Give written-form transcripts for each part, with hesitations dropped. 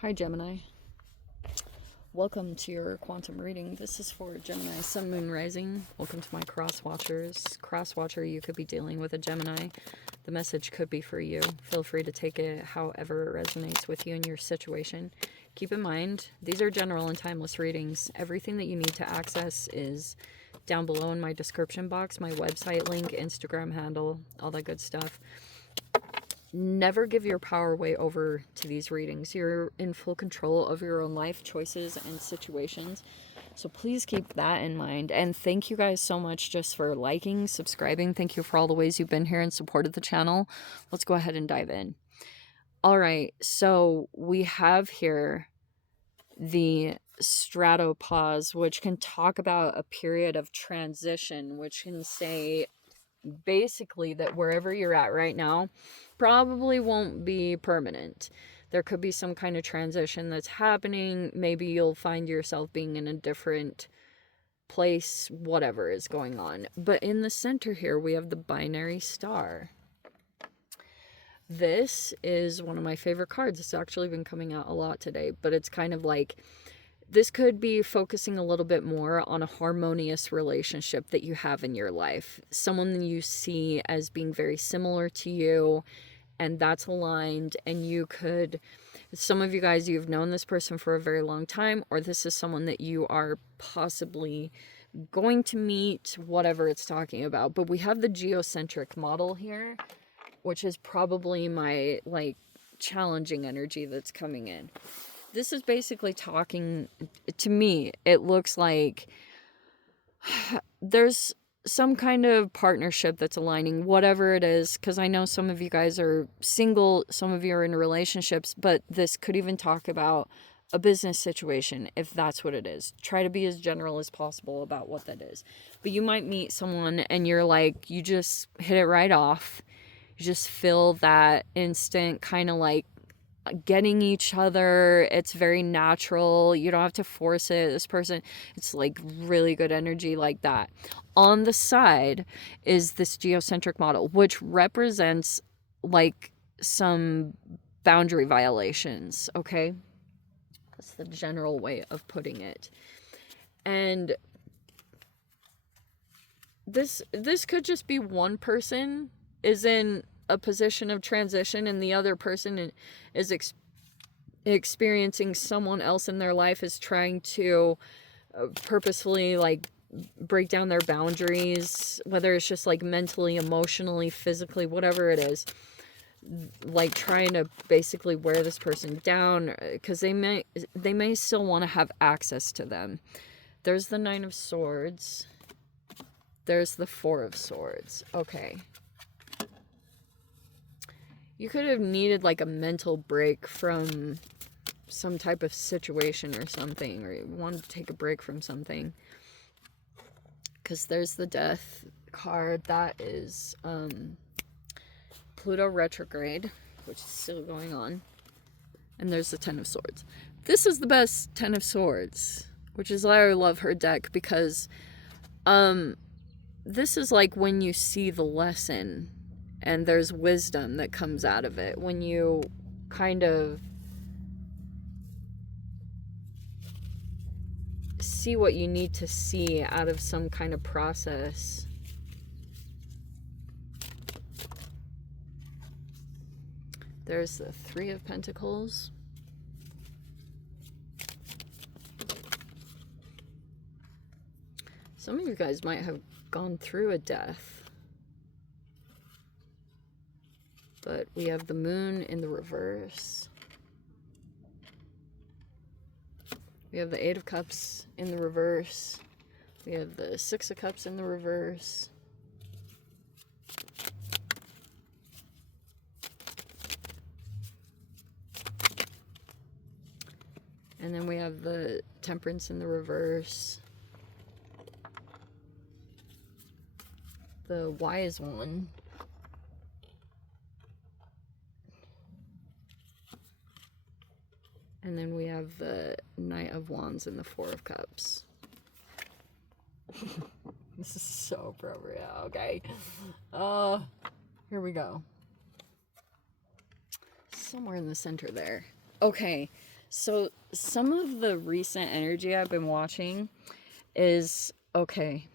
Hi Gemini. Welcome to your quantum reading. This is for Gemini Sun, Moon, Rising. Welcome to my cross watchers. Cross watcher, you could be dealing with a Gemini. The message could be for you. Feel free to take it however it resonates with you in your situation. Keep in mind, these are general and timeless readings. Everything that you need to access is down below in my description box, my website link, Instagram handle, all that good stuff. Never give your power away over to these readings. You're in full control of your own life choices and situations. So please keep that in mind. And thank you guys so much just for liking, subscribing. Thank you for all the ways you've been here and supported the channel. Let's go ahead and dive in. All right. So we have here the stratopause, which can talk about a period of transition, which can say basically that wherever you're at right now probably won't be permanent. There could be some kind of transition that's happening. Maybe you'll find yourself being in a different place, whatever is going on. But in the center here, we have the binary star. This is one of my favorite cards. It's actually been coming out a lot today, but it's kind of like, this could be focusing a little bit more on a harmonious relationship that you have in your life. Someone you see as being very similar to you, and that's aligned, and you could, some of you guys, you've known this person for a very long time, or this is someone that you are possibly going to meet, whatever it's talking about. But we have the geocentric model here, which is probably my, like, challenging energy that's coming in. This is basically talking, to me, it looks like there's some kind of partnership that's aligning, whatever it is, because I know some of you guys are single, some of you are in relationships, but this could even talk about a business situation, if that's what it is. Try to be as general as possible about what that is. But you might meet someone and you're like, you just hit it right off. You just feel that instant kind of like getting each other. It's very natural. You don't have to force it. This person, it's like really good energy like that. On the side is this geocentric model, which represents like some boundary violations. Okay, that's the general way of putting it. And this could just be one person is in a position of transition and the other person is experiencing someone else in their life is trying to purposefully like break down their boundaries, whether it's just like mentally, emotionally, physically, whatever it is, like trying to basically wear this person down, because they may still want to have access to them. There's the Nine of Swords. There's the Four of Swords. Okay. You could have needed like a mental break from some type of situation or something, or you wanted to take a break from something. Because there's the Death card. That is Pluto retrograde, which is still going on. And there's the Ten of Swords. This is the best Ten of Swords, which is why I love her deck, because this is like when you see the lesson and there's wisdom that comes out of it. When you kind of see what you need to see out of some kind of process. There's the Three of Pentacles. Some of you guys might have gone through a death. But we have the Moon in the reverse. We have the Eight of Cups in the reverse. We have the Six of Cups in the reverse. And then we have the Temperance in the reverse. The Wise One. And then we have the Knight of Wands and the Four of Cups. This is so appropriate. Okay. Here we go. Somewhere in the center there. Okay. So some of the recent energy I've been watching is, okay,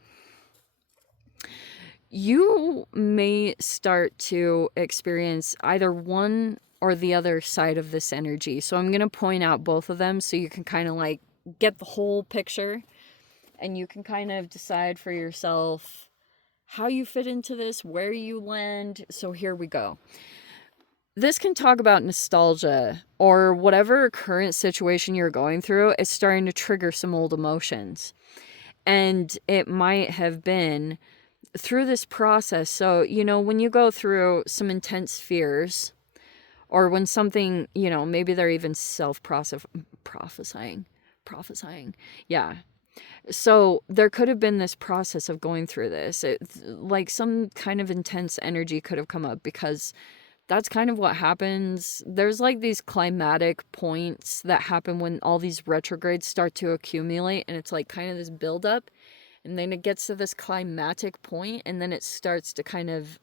you may start to experience either one or the other side of this energy. So I'm going to point out both of them so you can kind of like get the whole picture, and you can kind of decide for yourself how you fit into this, where you land. So here we go. This can talk about nostalgia or whatever current situation you're going through is starting to trigger some old emotions. And it might have been through this process. So, you know, when you go through some intense fears, or when something, you know, maybe they're even prophesying. Yeah. So there could have been this process of going through this. Like some kind of intense energy could have come up, because that's kind of what happens. There's like these climatic points that happen when all these retrogrades start to accumulate, and it's like kind of this buildup, and then it gets to this climatic point, and then it starts to kind of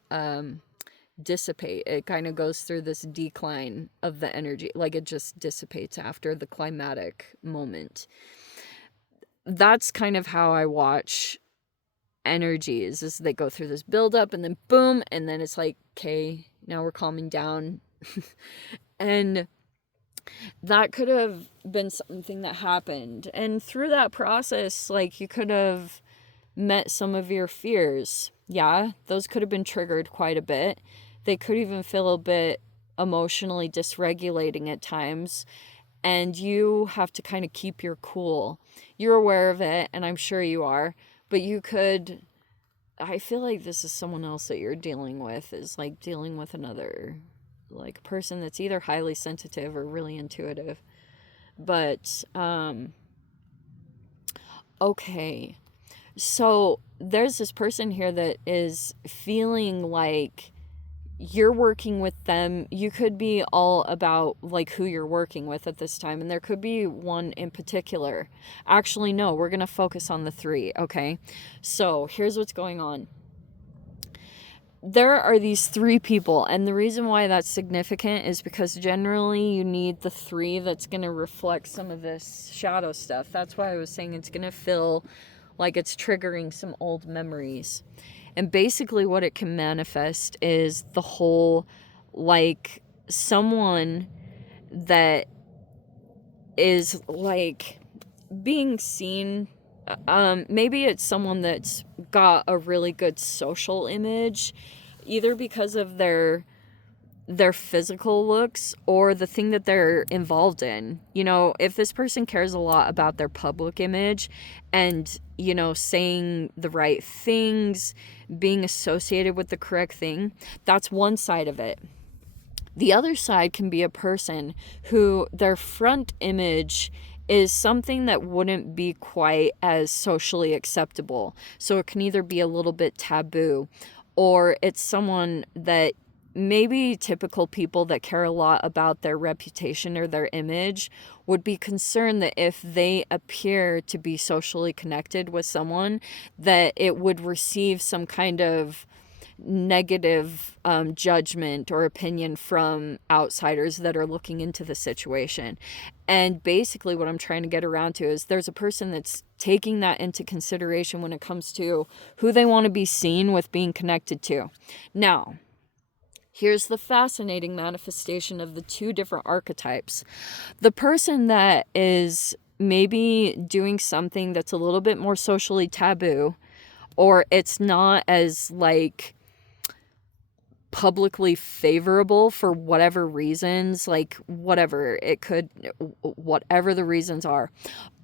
dissipate. It kind of goes through this decline of the energy, like it just dissipates after the climatic moment. That's kind of how I watch energies, is they go through this buildup and then boom, and then it's like, okay, now we're calming down. And that could have been something that happened, and through that process, like, you could have met some of your fears. Yeah, those could have been triggered quite a bit. They could even feel a bit emotionally dysregulating at times, and you have to kind of keep your cool. You're aware of it, and I'm sure you are, but you could, I feel like this is someone else that you're dealing with, is like dealing with another, like, person that's either highly sensitive or really intuitive. But okay, so there's this person here that is feeling like you're working with them. You could be all about like who you're working with at this time, and there could be one in particular. Actually, no, we're gonna focus on the three. Okay, so here's what's going on. There are these three people, and the reason why that's significant is because generally you need the three that's going to reflect some of this shadow stuff. That's why I was saying it's going to feel like it's triggering some old memories. And basically what it can manifest is the whole, like, someone that is like being seen. Maybe it's someone that's got a really good social image, either because of their physical looks or the thing that they're involved in. You know, if this person cares a lot about their public image and, you know, saying the right things, being associated with the correct thing, that's one side of it. The other side can be a person who their front image is something that wouldn't be quite as socially acceptable. So it can either be a little bit taboo, or it's someone that maybe typical people that care a lot about their reputation or their image would be concerned that if they appear to be socially connected with someone, that it would receive some kind of negative judgment or opinion from outsiders that are looking into the situation. And basically what I'm trying to get around to is there's a person that's taking that into consideration when it comes to who they want to be seen with being connected to. Now, here's the fascinating manifestation of the two different archetypes. The person that is maybe doing something that's a little bit more socially taboo, or it's not as like publicly favorable for whatever reasons, like whatever it could, whatever the reasons are.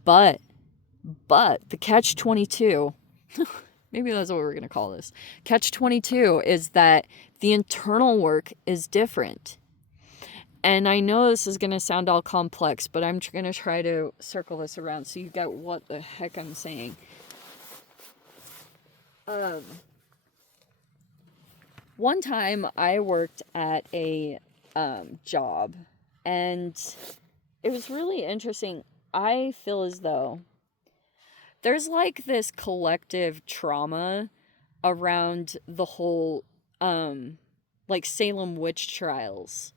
But the catch 22, maybe that's what we're going to call this. Catch 22 is that the internal work is different. And I know this is going to sound all complex, but I'm going to try to circle this around so you get what the heck I'm saying. One time I worked at a job, and it was really interesting. I feel as though there's like this collective trauma around the whole like Salem witch trials.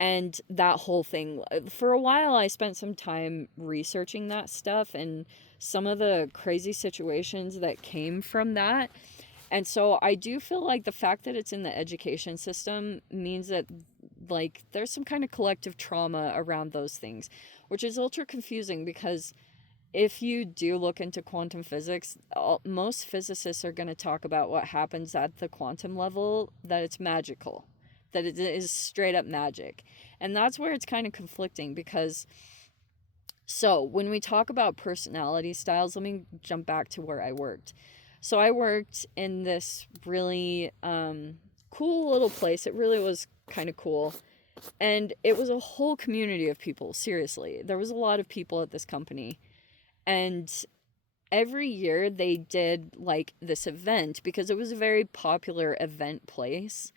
And that whole thing, for a while I spent some time researching that stuff and some of the crazy situations that came from that. And so I do feel like the fact that it's in the education system means that, like, there's some kind of collective trauma around those things, which is ultra confusing because if you do look into quantum physics, most physicists are going to talk about what happens at the quantum level, that it's magical, that it is straight up magic. And that's where it's kind of conflicting because, so when we talk about personality styles, let me jump back to where I worked. So I worked in this really cool little place. It really was kind of cool. And it was a whole community of people, seriously. There was a lot of people at this company. And every year they did like this event because it was a very popular event place.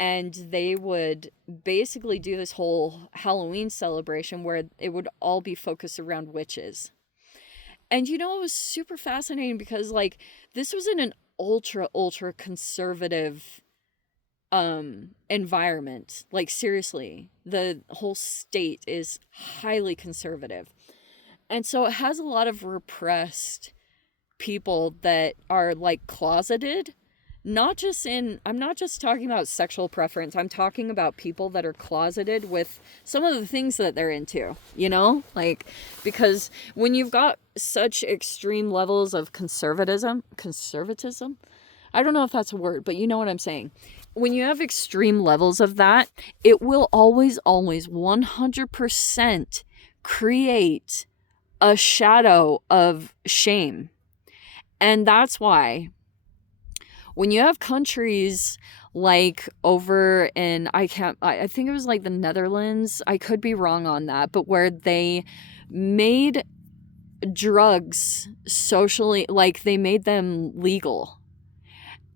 And they would basically do this whole Halloween celebration where it would all be focused around witches. And you know, it was super fascinating because like this was in an ultra conservative environment. Like seriously, the whole state is highly conservative. And so it has a lot of repressed people that are like closeted. I'm not just talking about sexual preference. I'm talking about people that are closeted with some of the things that they're into, you know? Like, because when you've got such extreme levels of conservatism, I don't know if that's a word, but you know what I'm saying. When you have extreme levels of that, it will always 100% create a shadow of shame. And that's why when you have countries like over in, I think it was like the Netherlands, I could be wrong on that, but where they made drugs socially, like they made them legal.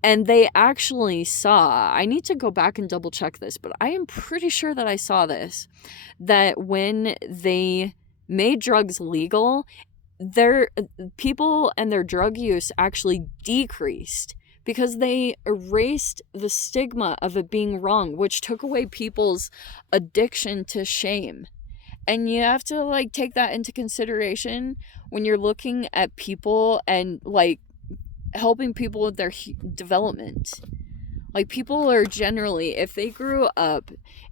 And they actually saw, I need to go back and double check this, but I am pretty sure that I saw this, that when they made drugs legal, their people and their drug use actually decreased because they erased the stigma of it being wrong, which took away people's addiction to shame. And you have to like take that into consideration when you're looking at people and like helping people with their development. Like people are generally, if they grew up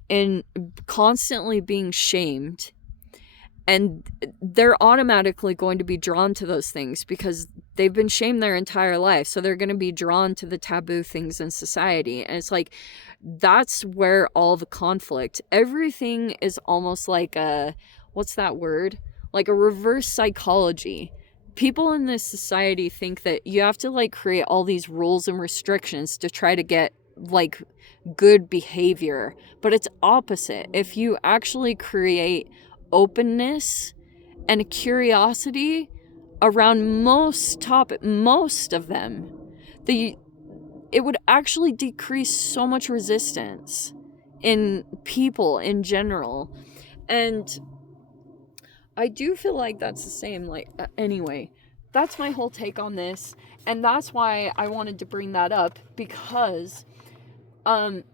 in constantly being shamed, and they're automatically going to be drawn to those things because they've been shamed their entire life. So they're going to be drawn to the taboo things in society. And it's like, that's where all the conflict, everything is almost like a, what's that word? Like a reverse psychology. People in this society think that you have to like create all these rules and restrictions to try to get like good behavior. But it's opposite. If you actually create openness and a curiosity around most of them, it would actually decrease so much resistance in people in general. And I do feel like that's the same, like, anyway, that's my whole take on this, and that's why I wanted to bring that up, because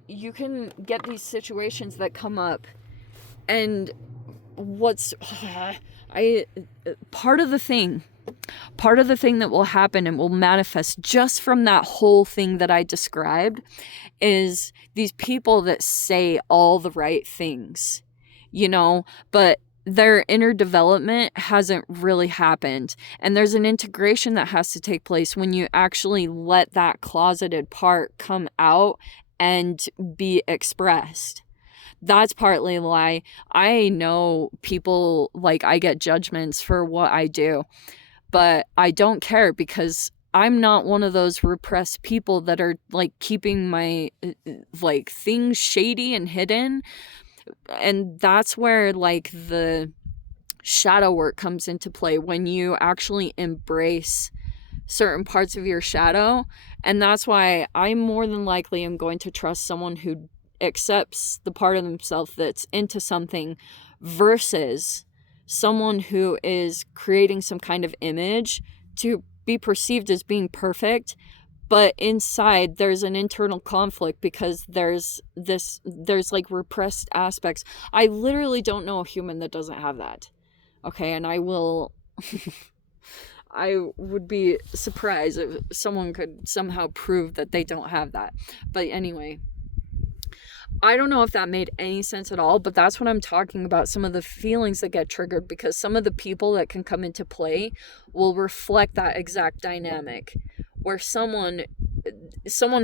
you can get these situations that come up, and part of the thing that will happen and will manifest just from that whole thing that I described is these people that say all the right things, you know, but their inner development hasn't really happened. And there's an integration that has to take place when you actually let that closeted part come out and be expressed. That's partly why I know people, like, I get judgments for what I do, but I don't care because I'm not one of those repressed people that are like keeping my like things shady and hidden. And that's where like the shadow work comes into play, when you actually embrace certain parts of your shadow. And that's why I more than likely am going to trust someone who accepts the part of themselves that's into something versus someone who is creating some kind of image to be perceived as being perfect, but inside there's an internal conflict because there's like repressed aspects. I literally don't know a human that doesn't have that. Okay, and I will I would be surprised if someone could somehow prove that they don't have that. But anyway, I don't know if that made any sense at all, but that's what I'm talking about. Some of the feelings that get triggered, because some of the people that can come into play will reflect that exact dynamic, where someone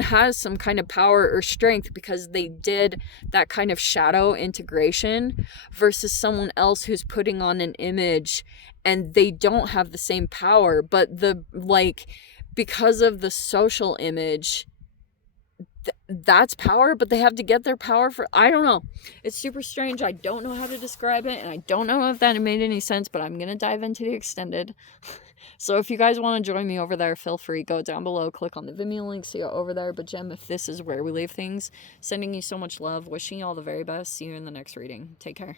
has some kind of power or strength because they did that kind of shadow integration, versus someone else who's putting on an image and they don't have the same power, but because of the social image, that's power, but they have to get their power for, I don't know. It's super strange. I don't know how to describe it, and I don't know if that made any sense, but I'm going to dive into the extended. So if you guys want to join me over there, feel free. Go down below, click on the Vimeo link, see you over there. But Gem, if this is where we leave things, sending you so much love, wishing you all the very best. See you in the next reading. Take care.